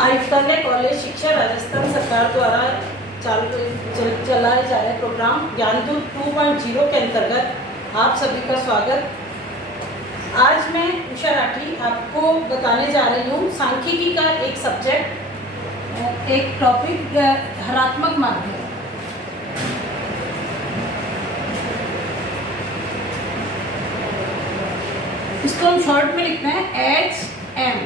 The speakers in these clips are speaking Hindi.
आयुक्तालय कॉलेज शिक्षा राजस्थान सरकार द्वारा चलाए जा रहे प्रोग्राम ज्ञानदूत 2.0 के अंतर्गत आप सभी का स्वागत। आज मैं उषा राठी आपको बताने जा रही हूँ सांख्यिकी का एक सब्जेक्ट, एक टॉपिक हरात्मक माध्यम। इसको हम शॉर्ट में लिखते हैं HM।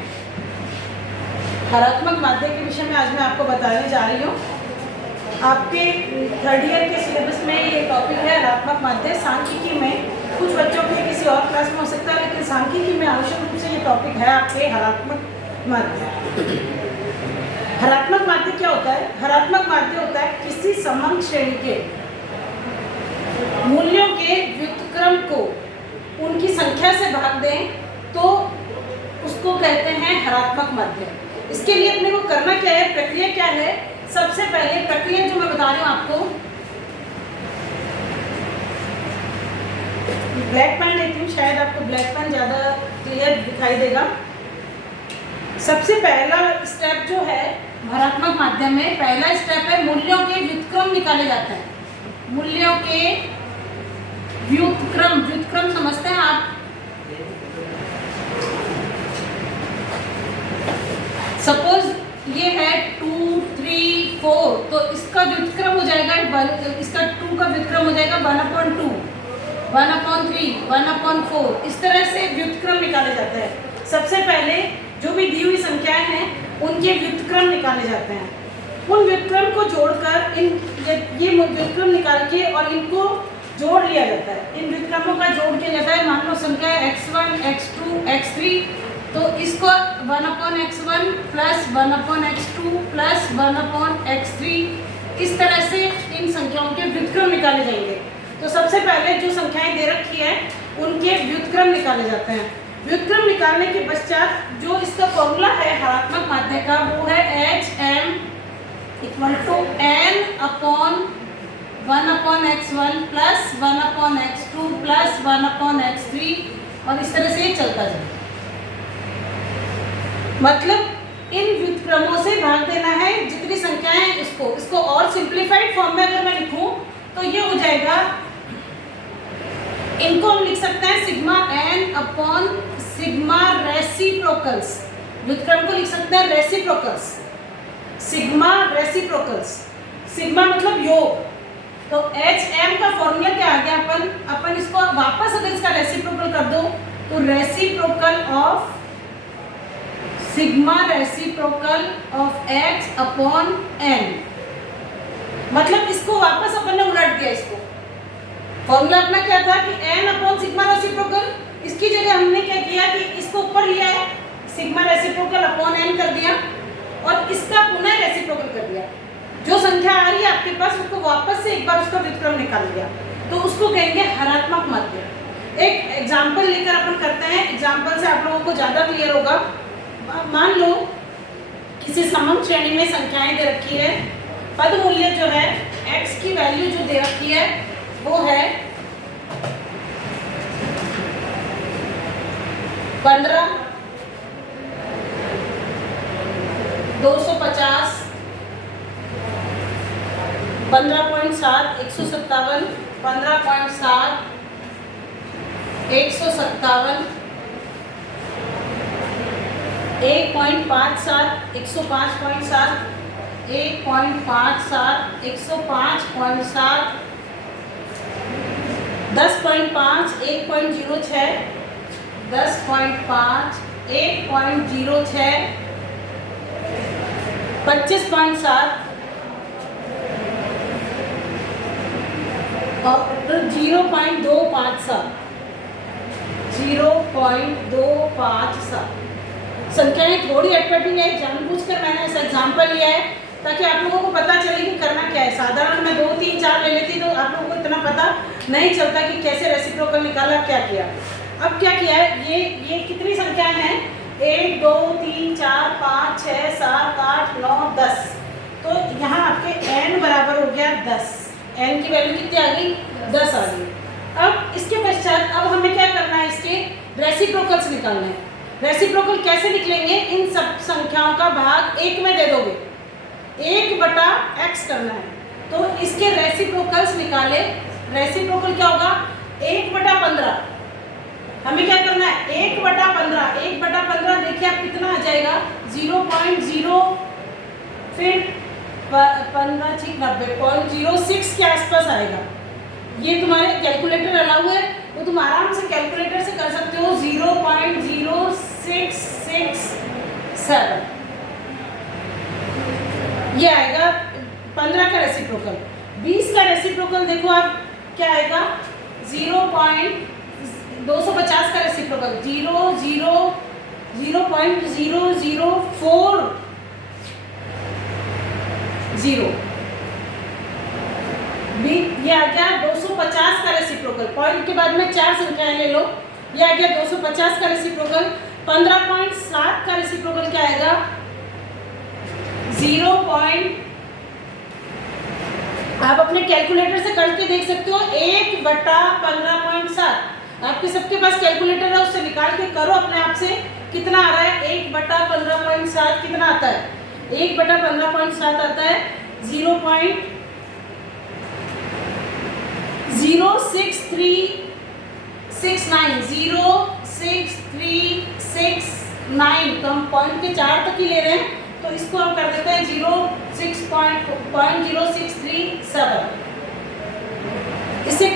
हरात्मक माध्य के विषय में आज मैं आपको बताने जा रही हूँ। आपके थर्ड ईयर के सिलेबस में ये टॉपिक है हरात्मक माध्य। सांख्यिकी में कुछ बच्चों के किसी और क्लास में हो सकता है, लेकिन सांख्यिकी में आवश्यक रूप से ये टॉपिक है आपके हरात्मक माध्य। हरात्मक माध्य क्या होता है? हरात्मक माध्य होता है किसी समान श्रेणी के मूल्यों के व्युत्क्रम को उनकी संख्या से भाग दें तो उसको कहते हैं हरात्मक माध्य। इसके लिए अपने को करना क्या है, प्रक्रिया क्या है? सबसे पहले प्रक्रिया जो मैं बता रही हूँ आपको, ब्लैक पेन लेती हूँ, शायद आपको ब्लैक पेन ज़्यादा क्लियर दिखाई देगा। सबसे पहला स्टेप जो है हरात्मक माध्य में, पहला स्टेप है मूल्यों के व्युत्क्रम निकाले जाते हैं। मूल्यों के व्युत्क्रम, व्युत्क्रम समझते हैं आप? सपोज ये है 2, 3, 4, तो इसका व्युत्क्रम हो जाएगा, इसका 2 का व्युत्क्रम हो जाएगा 1/2, 1/3, 1/4। इस तरह से व्युत्क्रम निकाले जाते हैं। सबसे पहले जो भी दी हुई संख्याएं हैं उनके व्युत्क्रम निकाले जाते हैं। उन व्युत्क्रम को जोड़कर ये व्युत्क्रम निकाल के और इनको जोड़ लिया जाता है। इन व्युत्क्रमों का जोड़ किया जाता है। मान लो संख्या x1, x2, x3, तो इसको 1/x1 plus 1/x2 plus 1/x3, इस तरह से इन संख्याओं के व्युत्क्रम निकाले जाएंगे। तो सबसे पहले जो संख्याएं दे रखी है उनके व्युत्क्रम निकाले जाते हैं। व्युत्क्रम निकालने के पश्चात जो इसका फॉर्मूला है हरात्मक माध्य का, वो है HM = n/1/x1 plus 1/x2 plus 1/x3, और इस तरह से ये चलता जाए। मतलब इन व्युत्क्रमों से भाग देना है जितनी संख्याएं इसको और सिंप्लीफाइड फॉर्म में अगर मैं लिखूं तो ये हो जाएगा, इनको हम लिख सकते हैं सिग्मा n/, सिग्मा रेसिप्रोकल्स। व्युत्क्रम को लिख सकते हैं रेसिप्रोकल्स, सिग्मा रेसिप्रोकल्स। सिग्मा मतलब योग। तो HM का फॉर्मूला क्या आ गया? अपन इसको वापस अगर इसका रेसिप्रोकल कर दो तो reciprocal of sigma reciprocal of x/n। मतलब इसको वापस अपन ने उलट दिया। इसको फॉर्मूला अपना क्या था कि n/सिग्मा रेसिप्रोकल, इसकी जगह हमने क्या किया कि इसको ऊपर लिया है, सिग्मा रेसिप्रोकल n कर दिया और इसका पुनः रेसिप्रोकल कर दिया। जो संख्या आ रही है आपके पास उसको वापस से एक बार उसका व्युत्क्रम निकाल दिया, तो उसको कहेंगे हरात्मक माध्य। एक एग्जाम्पल लेकर अपन करते हैं, एग्जाम्पल से आप लोगों को ज़्यादा क्लियर होगा। मान लो किसी समम श्रेणी में संख्याएं दे रखी है, पद मूल्य जो है x की वैल्यू जो दे रखी है वो है 15, 250, 15.7, 157, 15.7, 157, 1.57, 105.7, 1.57, 105.7, 10.5, 1.06, 10.5, 1.06, 25.7 और 0.257, 0.257। संख्याएं थोड़ी अटपटी है, जानबूझकर मैंने ऐसा एग्जाम्पल लिया है ताकि आप लोगों को पता चले कि करना क्या है। साधारण मैं 2, 3, 4 ले लेती तो आप लोगों को इतना पता नहीं चलता कि कैसे रेसिप्रोकल निकाला, क्या किया। अब क्या किया है, ये कितनी संख्याएं हैं? 1, 2, 3, 4, 5, 6, 7, 8, 9, 10। तो यहाँ आपके n बराबर हो गया 10। n की वैल्यू कितनी आ गई? 10 आ गई। अब इसके पश्चात अब हमें क्या करना है, इसके रेसिप्रोकल्स निकालने हैं। रेसिप्रोकल कैसे निकलेंगे? इन सब संख्याओं का भाग 1 में दे दोगे, 1/x करना है। तो इसके रेसिप्रोकल्स निकाले। रेसिप्रोकल क्या होगा? 1/15। हमें क्या करना है? 1/15। 1/15 देखिए आप कितना आ जाएगा? 0.0, फिर 15 ठीक 90, 0.06 के आसपास आएगा। ये तुम्हारे कैलकुलेटर अलाउ है तो तुम आराम से कैलकुलेटर से कर सकते हो। 0.0667 ये आएगा 15 का रेसिप्रोकल। 20 का रेसिप्रोकल देखो आप क्या आएगा? 0.250 का रेसिप्रोकल 0.0040। ये आ गया 250 का रेसिप्रोकल। पॉइंट के बाद में 4 संख्याएं ले लो। ये आ गया 250 का रेसिप्रोकल। 15.7 का रेसिप्रोकल क्या आएगा? 0. आप अपने कैलकुलेटर से करके देख सकते हो। 1/15.7 आपके सबके पास कैलकुलेटर है, उससे निकाल के करो अपने आप से कितना आ रहा है। 1/15.7 कितना आता है? 1/15.7 आता है 0.06369। तो हम पॉइंट के 4 तक ही ले रहे हैं, तो इसको हम कर देते हैं 0.0637। इसे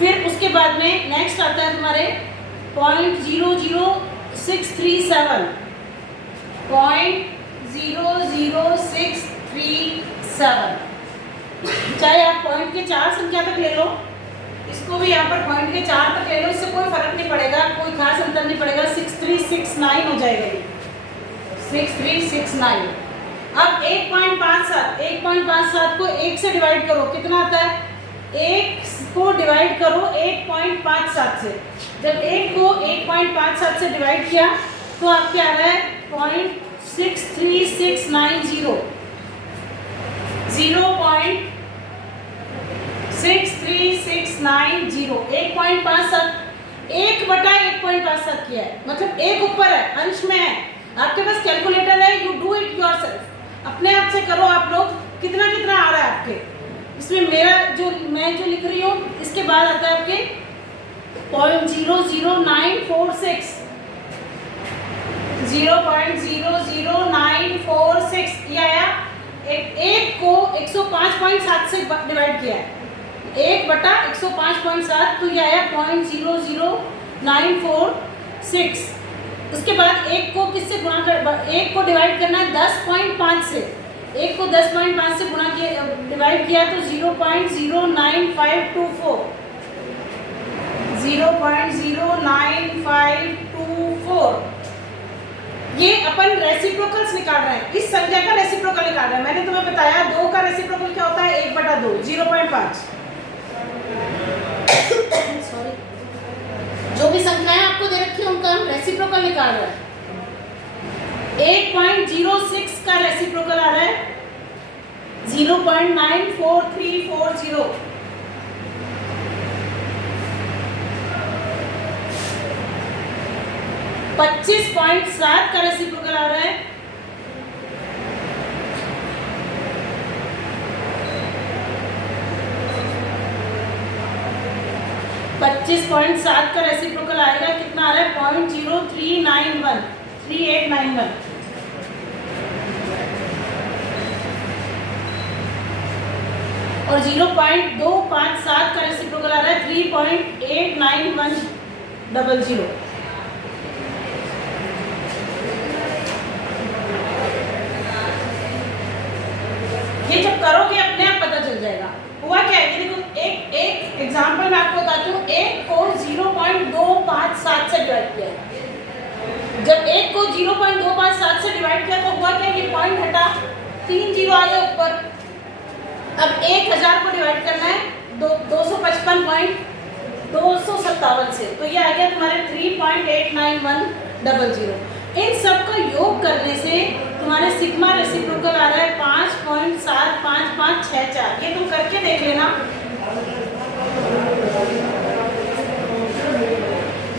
फिर उसके बाद में नेक्स्ट आता है तुम्हारे 0.00637। 0.00637 चाहे आप पॉइंट के 4 संख्या तक ले लो, इसको भी यहाँ पर पॉइंट के 4 तक ले लो, इससे कोई फर्क नहीं पड़ेगा, कोई खास अंतर नहीं पड़ेगा। 6369 हो जाएगा ये 6369। अब 1.57 को 1 से डिवाइड करो, कितना आता है? 1 को डिवाइड करो 1.57 से। जब 1 को 1.57 से डिवाइड किया तो आपके आ रहा है 0.63690। 0.63690 1.57 1/1.57 किया है, मतलब 1 ऊपर है, अंश में है। आपके पास कैलकुलेटर है, यू डू इट योरसेल्फ, अपने आप से करो आप लोग। कितना कितना आ रहा है आपके इसमें? मैं जो लिख रही हूँ इसके बाद आता है आपके 0.00946। 0.00946 ये आया। एक को 105.7 से डिवाइड किया है, 1/105.7, तो ये आया 0.00946। उसके बाद 1 को किससे गुणा कर? 1 को डिवाइड करना है 10.5 से। 1 को 10.5 से गुणा किया, डिवाइड किया तो 0.09524। 0.09524 ये अपन रेसिप्रोकल्स निकाल रहे हैं। इस संख्या का रेसिप्रोकल निकाल रहे हैं। मैंने तुम्हें बताया 2 का रेसिप्रोकल क्या होता है? 1/2 0.5। सॉरी, जो भी संख्याएं आपको दे रखी है उनका हम रेसिप्रोकल निकाल रहे हैं। 8.06 का रेसिप्रोकल आ रहा है 0.94340। 25.7 का रेसिप्रोकल आ रहा है 25.7 का रेसिप्रोकल आएगा, कितना आ रहा है? 0.0391 3891। और 0.257 का रेसिप्रोकल आ रहा है 3.89100। ये जब करोगे अपने आप पता चल जाएगा। हुआ क्या है? देखो एक एग्जांपल मैं आपको बताती हूँ। 1 को 0.257 से डिवाइड किया है। जब 1 को 0.257 से डिवाइड किया तो हुआ क्या? ये पॉइंट हटा, 3 जीरो आ गए ऊपर। अब 1000 को डिवाइड करना है 255.257 से, तो ये आ गया तुम्हारे 3.89100। इन सब का योग करने से तुम्हारे सिग्मा रेसिप्रोकल आ रहा है 5.75564। ये तुम करके देख लेना।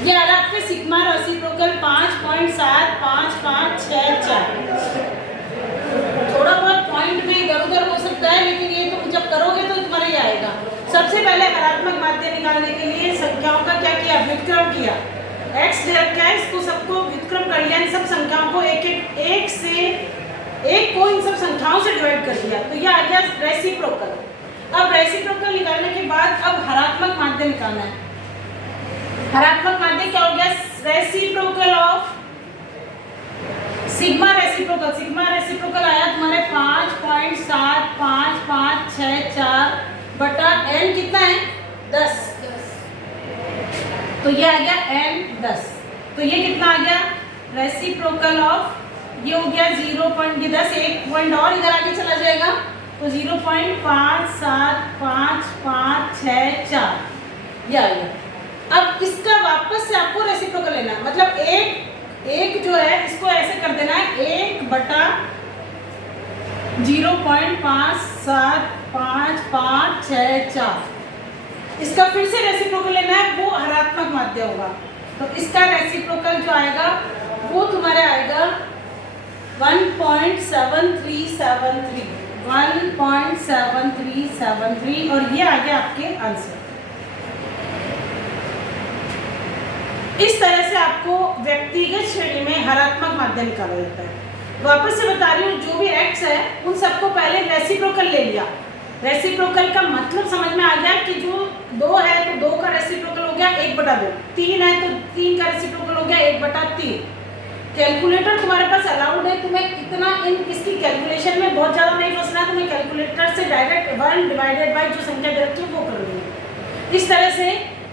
ये आ रहा है आपके सिग्मा रेसिप्रोकल 5.7556। थोड़ा बहुत पॉइंट में इधर उधर हो सकता है, लेकिन ये तुम जब करोगे तो तुम्हारा ये आएगा। सबसे पहले हरात्मक माध्य निकालने के लिए संख्याओं का क्या किया, व्युत्क्रम किया। x दे रखा है, इसको सबको व्युत्क्रम कर लिया, इन सब संख्याओं को एक से एक को इन सब संख्याओं से डिवाइड कर दिया, तो ये आ गया रेसिप्रोकल। अब रेसिप्रोकल निकालने के बाद अब हरात्मक माध्य निकालना है। हरात्मक माध्य क्या हो गया, reciprocal of sigma reciprocal. Sigma reciprocal आया तुम्हारे 5.7556 बटा n कितना है 10, तो ये आ गया n 10। तो ये कितना आ गया रेसिप्रोकल ऑफ, ये हो गया 0.10, एक पॉइंट और इधर आगे चला जाएगा तो 0.57556 ये आ गया। अब इसका वापस से आपको रेसिप्रोकल लेना है, मतलब एक जो है इसको ऐसे कर देना है 1/0.57556। इसका फिर से रेसिप्रोकल लेना है, वो हरात्मक माध्य होगा। तो इसका रेसिप्रोकल जो आएगा वो तुम्हारा आएगा 1.7373 और ये आ गया आपके आंसर। इस तरह से आपको व्यक्तिगत श्रेणी में हरात्मक माध्य निकाला जाता है। वापस से बता रही हूँ, जो भी x है उन सबको पहले रेसिप्रोकल ले लिया। रेसिप्रोकल का मतलब समझ में आ गया कि जो 2 है तो 2 का रेसिप्रोकल हो गया 1/2, 3 है तो 3 का रेसिप्रोकल हो गया 1/3। कैलकुलेटर तुम्हारे पास अलाउड है, तुम्हें इतना इन इसकी कैलकुलेशन में बहुत ज़्यादा नहीं फंसना, तुम्हें कैलकुलेटर से डायरेक्ट 1/2 जो संख्या दे रखी है वो कर रही है। इस तरह से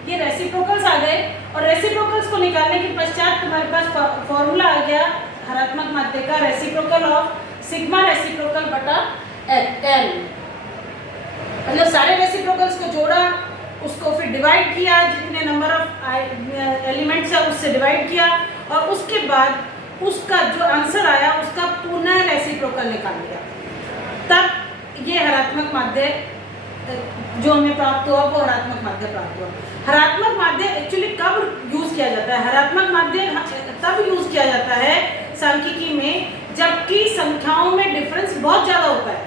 ये रेसिप्रोकल्स आ गए और रेसिप्रोकल्स को निकालने के पश्चात तुम्हारे पास फॉर्मूला आ गया हरात्मक माध्य का, रेसिप्रोकल ऑफ सिग्मा रेसिप्रोकल बटा n। मतलब सारे रेसिप्रोकल्स को जोड़ा, उसको फिर डिवाइड किया, जितने नंबर ऑफ एलिमेंट्स है उससे डिवाइड किया और उसके बाद उसका जो आंसर आया उसका पुनः रेसिप्रोकल निकाल लिया। तब ये हरात्मक माध्य जो हमें प्राप्त हुआ वो हरात्मक माध्य प्राप्त हुआ। हरात्मक माध्य एक्चुअली कब यूज किया जाता है, हरात्मक माध्य तब यूज किया जाता है सांख्यिकी में जबकि संख्याओं में डिफरेंस बहुत ज़्यादा होता है।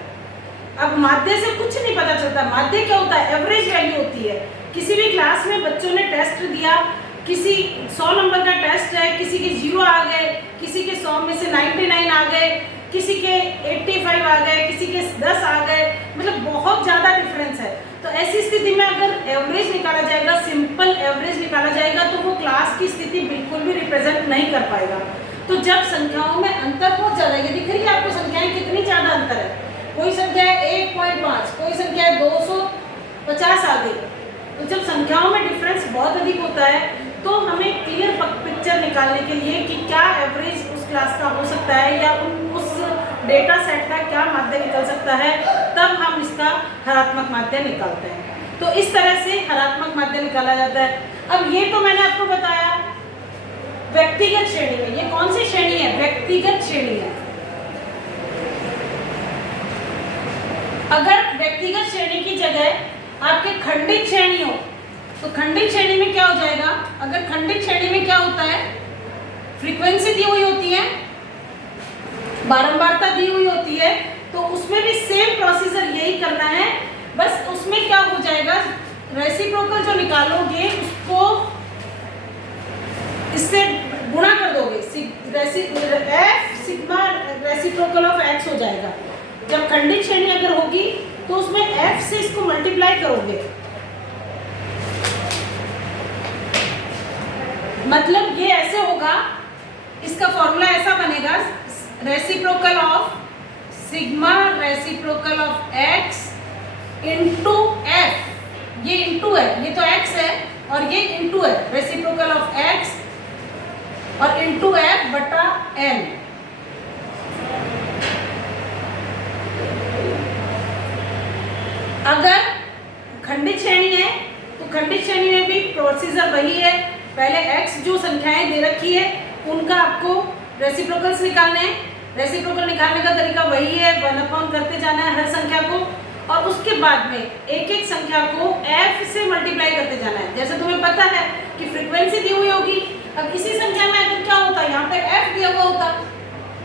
अब माध्य से कुछ नहीं पता चलता, माध्य क्या होता है, एवरेज वैल्यू होती है। किसी भी क्लास में बच्चों ने टेस्ट दिया, किसी 100 नंबर का टेस्ट है, किसी के 0 आ गए, किसी के 100 में से 99 आ गए, किसी के 85 आ गए, किसी के 10 आ गए, मतलब बहुत ज़्यादा डिफरेंस है। तो ऐसी स्थिति में अगर एवरेज निकाला जाएगा, सिंपल एवरेज निकाला जाएगा तो वो क्लास की स्थिति बिल्कुल भी रिप्रेजेंट नहीं कर पाएगा। तो जब संख्याओं में अंतर बहुत ज़्यादा है, दिख रही है आपको संख्याएं कितनी ज़्यादा अंतर है, कोई संख्या है 1.5, कोई संख्या है 250 आ गई। तो जब संख्याओं में डिफरेंस बहुत अधिक होता है तो हमें क्लियर पिक्चर निकालने के लिए कि क्या एवरेज उस क्लास का हो सकता है या उस डेटा सेट का क्या माध्य निकल सकता है, तब हम इसका हरात्मक माध्य निकालते हैं। तो इस तरह से हरात्मक माध्य निकाला जाता है। अब ये तो मैंने आपको बताया व्यक्तिगत श्रेणी में, ये कौन सी श्रेणी है, व्यक्तिगत श्रेणी है। अगर व्यक्तिगत श्रेणी की जगह आपके खंडित श्रेणी हो तो खंडित श्रेणी में क्या हो जाएगा, अगर खंडित श्रेणी में क्या होता है, फ्रीक्वेंसी दी हुई होती है, बारंबारता दी हुई होती है, तो उसमें भी सेम प्रोसीजर यही करना है। बस उसमें क्या हो जाएगा, रेसिप्रोकल जो निकालोगे उसको इससे गुणा कर दोगे, f sigma reciprocal of x हो जाएगा। जब खंडित श्रेणी अगर होगी तो उसमें f से इसको मल्टीप्लाई करोगे, मतलब ये ऐसे होगा, इसका फॉर्मूला ऐसा बनेगा, reciprocal of sigma reciprocal of x into f, ये इंटू है, ये तो x है और ये इंटू है, रेसिप्रोकल ऑफ x और इंटू f बटा n। अगर खंडित श्रेणी है तो खंडित श्रेणी में भी प्रोसीजर वही है, पहले x जो संख्याएं दे रखी है उनका आपको रेसिप्रोकल्स निकालने हैं। रेसिप्रोकल निकालने का तरीका वही है, 1/, करते जाना है हर संख्या को। और उसके बाद में एक एक संख्या को f से मल्टीप्लाई करते जाना है। जैसे तुम्हें पता है कि फ्रीक्वेंसी दी हुई होगी, अब इसी संख्या में अगर क्या होता है, यहाँ पे f दिया हुआ होता,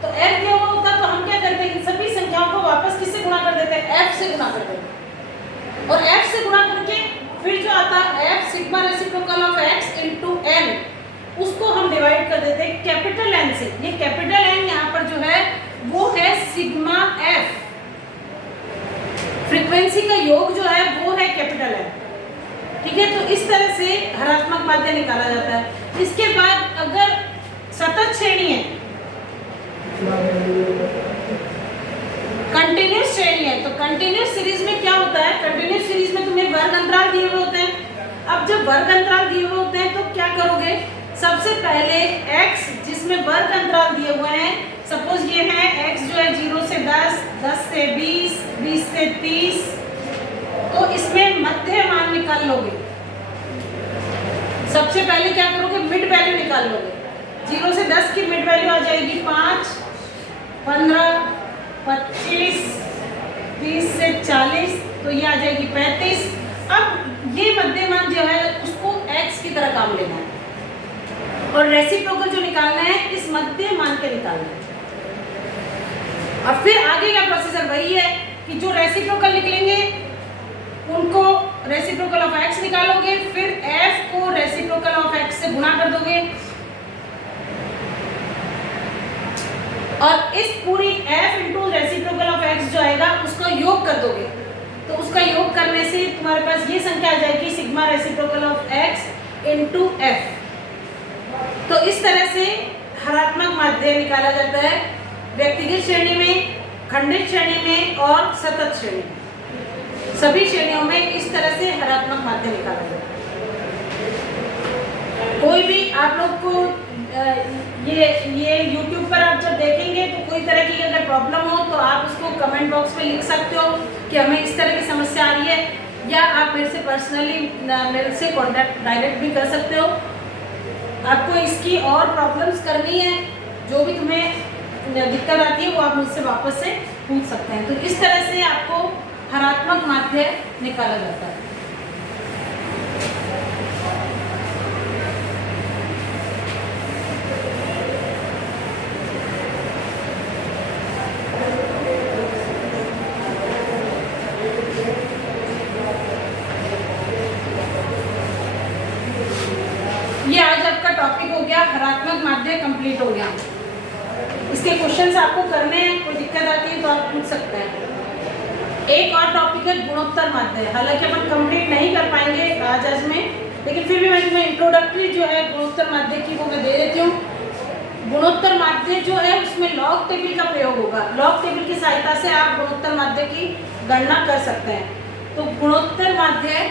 तो f दिया हुआ होता तो हम क्या करते हैं, इन सभी संख्याओं को वापस किससे गुणा कर देते हैं, f से गुणा कर देते हैं। और f से गुणा करके फिर जो आता है f sigma reciprocal of x into n, उसको हम डिवाइड कर देते हैं कैपिटल N से। ये कैपिटल N यहाँ पर जो है वो है सिग्मा f, फ्रीक्वेंसी का योग जो है वो है कैपिटल N, ठीक है। तो इस तरह से हरात्मक माध्य निकाला जाता है। इसके बाद अगर सतत श्रेणी है, कंटिन्यूस श्रेणी है, तो कंटिन्यूस सीरीज में क्या होता है, कंटिन्यूस सीरीज में तुम्हें वर्ग अंतराल दिए हुए होते हैं। अब जब वर्ग अंतराल दिए हुए होते हैं तो क्या करोगे, सबसे पहले x जिसमें वर्ग अंतराल दिए हुए हैं, सपोज ये है x जो है 0 से 10, 10 से 20, 20 से 30, तो इसमें मध्य मान निकाल लोगे। सबसे पहले क्या करोगे, मिड वैल्यू निकाल लोगे। 0 से 10 की मिड वैल्यू आ जाएगी 5, 15, 25, 30 से 40, तो ये आ जाएगी 35। अब ये मध्य मान जो है उसको x की तरह काम लेना है और रेसिप्रोकल जो निकालना है इस मध्य मान के निकालना है। और फिर आगे का प्रोसीजर वही है कि जो रेसिप्रोकल निकलेंगे उनको रेसिप्रोकल ऑफ x निकालोगे, फिर f को रेसिप्रोकल ऑफ x से गुणा कर दोगे और इस पूरी f into reciprocal of x जो आएगा उसका योग कर दोगे। तो उसका योग करने से तुम्हारे पास ये संख्या आ जाएगी sigma reciprocal of x into f। तो इस तरह से हरात्मक माध्य निकाला जाता है व्यक्तिगत श्रेणी में, खंडित श्रेणी में और सतत श्रेणी में। सभी श्रेणियों में इस तरह से हरात्मक माध्य निकाला जाता है। कोई भी आप लोग को ये YouTube पर आप जब देखेंगे तो कोई तरह की अगर प्रॉब्लम हो तो आप उसको कमेंट बॉक्स में लिख सकते हो कि हमें इस तरह की समस्या आ रही है, या आप मेरे से पर्सनली मेरे से कॉन्टैक्ट डायरेक्ट भी कर सकते हो। आपको इसकी और प्रॉब्लम्स करनी है, जो भी तुम्हें दिक्कत आती है वो आप मुझसे वापस से पूछ सकते हैं। तो इस तरह से आपको हरात्मक माध्य निकाला जाता है। ये आज आपका टॉपिक हो गया, हरात्मक माध्य कंप्लीट हो गया। इसके क्वेश्चंस आपको करने हैं, कोई दिक्कत आती है तो आप पूछ सकते हैं। एक और टॉपिक है गुणोत्तर माध्य। हालांकि अपन कंप्लीट नहीं कर पाएंगे आज में, लेकिन फिर भी मैं तुम्हें इंट्रोडक्टरी जो है गुणोत्तर माध्य की वो मैं दे देती हूँ। गुणोत्तर माध्य जो है उसमें लॉग टेबल का प्रयोग होगा। लॉग टेबल की सहायता से आप गुणोत्तर माध्य की गणना कर सकते हैं। तो गुणोत्तर माध्य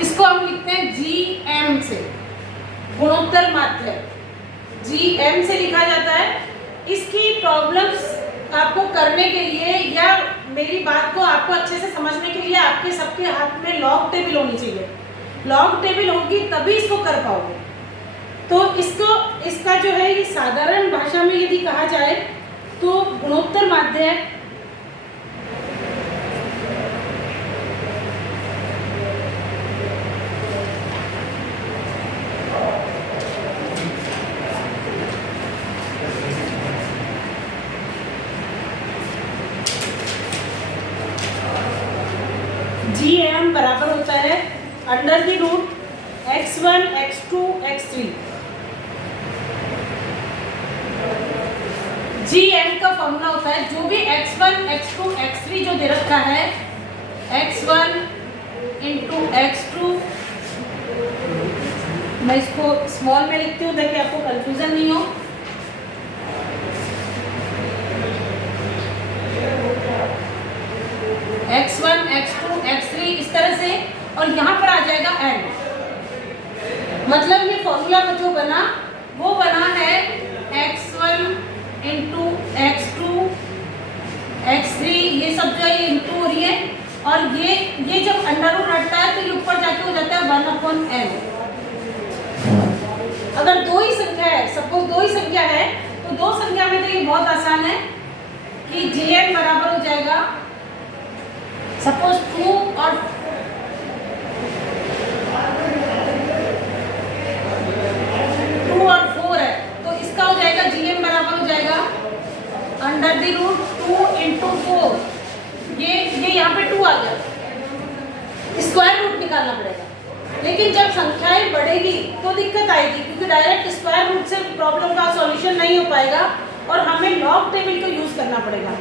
इसको हम लिखते हैं GM से, गुणोत्तर माध्य GM से लिखा जाता है। इसकी प्रॉब्लम्स आपको करने के लिए या मेरी बात को आपको अच्छे से समझने के लिए आपके सबके हाथ में लॉग टेबल होनी चाहिए। लॉग टेबल होगी तभी इसको कर पाओगे। तो इसका जो है ये साधारण भाषा में यदि कहा जाए तो गुणोत्तर माध्य GM बराबर होता है under the root x1 x2 x3। GM का फॉर्मूला होता है जो भी x1 x2 x3 जो दे रखा है, x1 इंटू x2, मैं इसको स्मॉल में लिखती हूँ ताकि आपको कंफ्यूजन नहीं हो। x1 x2 x3 इस तरह से, और यहाँ पर आ जाएगा n। मतलब ये फॉर्मूला जो बना वो बना है x1 इंटू x2 x3, ये सब जो है ये इंटू हो रही है, और ये जब अंडर रूट हटता है तो ये ऊपर जाके हो जाता है 1/n। अगर दो ही संख्या है, सपोज दो ही संख्या है, तो दो संख्या में तो ये बहुत आसान है कि gn बराबर हो जाएगा, सपोज 2 और 4 है, तो इसका हो जाएगा gn बराबर हो जाएगा अंडर द रूट 2 इंटू 4, ये यहाँ पे 2 आ गया, स्क्वायर रूट निकालना पड़ेगा। लेकिन जब संख्याएं बढ़ेगी तो दिक्कत आएगी, क्योंकि डायरेक्ट स्क्वायर रूट से प्रॉब्लम का सॉल्यूशन नहीं हो पाएगा और हमें लॉग टेबल को यूज करना पड़ेगा।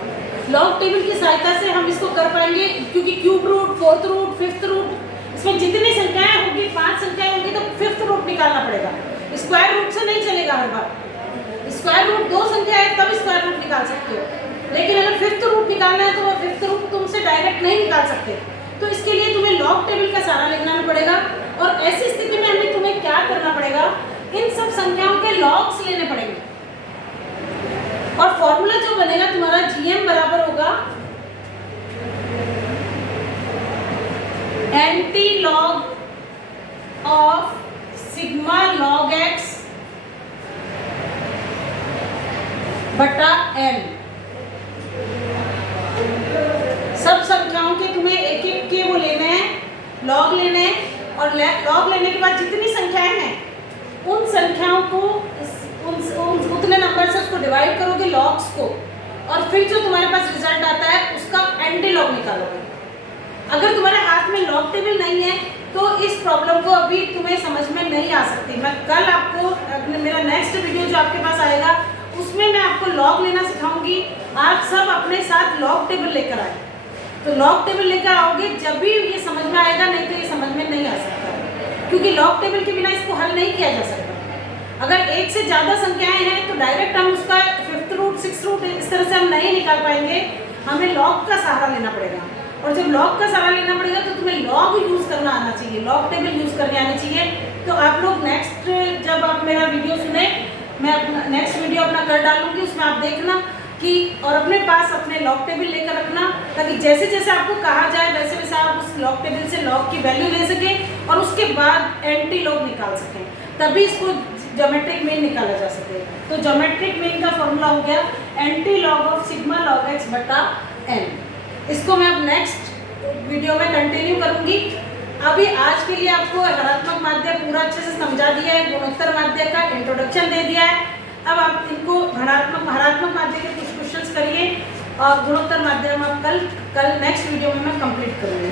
लॉग टेबल की सहायता से हम इसको कर पाएंगे, क्योंकि cube root, fourth root, fifth root, इसमें जितनी संख्याएं होंगी, 5 संख्याएं होंगी, तो फिफ्थ रूट निकालना पड़ेगा। स्क्वायर रूट से नहीं चलेगा हर बार। स्क्वायर रूट 2 संख्या है तब स्क्वायर रूट निकाल सकते हो, लेकिन अगर फिफ्थ रूट निकालना है तो वो फिफ्थ रूट तुमसे डायरेक्ट नहीं निकाल सकते। तो इसके लिए तुम्हें लॉग टेबल का सहारा लेना पड़ेगा, और ऐसी स्थिति में हमें तुम्हें क्या करना पड़ेगा, इन सब संख्याओं के लॉग्स लेने पड़ेंगे, और फॉर्मूला जो बनेगा तुम्हारा gm बराबर होगा anti log of sigma log x बटा n। सब संख्याओं के तुम्हें एक एक के वो लेने हैं, लॉग लेने हैं, और लॉग लेने के बाद जितनी संख्याएं हैं उन संख्याओं को उतने नंबर से उसको डिवाइड करोगे लॉग्स को, और फिर जो तुम्हारे पास रिजल्ट आता है उसका एंटी लॉग निकालोगे। अगर तुम्हारे हाथ में लॉग टेबल नहीं है तो इस प्रॉब्लम को अभी तुम्हें समझ में नहीं आ सकती। मैं कल आपको मेरा नेक्स्ट वीडियो जो आपके पास आएगा उसमें मैं आपको लॉग लेना सिखाऊंगी। आप सब अपने साथ लॉग टेबल लेकर आए, तो लॉग टेबल लेकर आओगे जब भी ये समझ में आएगा, नहीं तो ये समझ में नहीं आ सकता, क्योंकि लॉग टेबल के बिना इसको हल नहीं किया जा सकता। अगर एक से ज़्यादा संख्याएं हैं तो डायरेक्ट हम उसका फिफ्थ रूट, सिक्स रूट इस तरह से हम नहीं निकाल पाएंगे, हमें लॉग का सहारा लेना पड़ेगा। और जब लॉग का सहारा लेना पड़ेगा तो तुम्हें लॉग यूज़ करना आना चाहिए, लॉग टेबल यूज़ करने आनी चाहिए। तो आप लोग नेक्स्ट जब आप मेरा वीडियो सुने, मैं अपना नेक्स्ट वीडियो अपना कर डालूंगी, उसमें आप देखना कि, और अपने पास अपने लॉग टेबल लेकर रखना, ताकि जैसे जैसे आपको कहा जाए वैसे वैसे आप उस लॉग टेबल से लॉग की वैल्यू ले सकें और उसके बाद एंटी लॉग निकाल सकें, तभी इसको ज्योमेट्रिक मीन निकाला जा सके। तो ज्योमेट्रिक मीन का फॉर्मूला हो गया anti log of sigma log x बटा n। इसको मैं अब नेक्स्ट वीडियो में कंटिन्यू करूंगी। अभी आज के लिए आपको हरात्मक माध्य पूरा अच्छे से समझा दिया है, गुणोत्तर माध्य का इंट्रोडक्शन दे दिया है। अब आप इनको हरात्मक माध्य के कुछ क्वेश्चंस करिए, और गुणोत्तर माध्य हम कल नेक्स्ट वीडियो में मैं कंप्लीट करूँगी।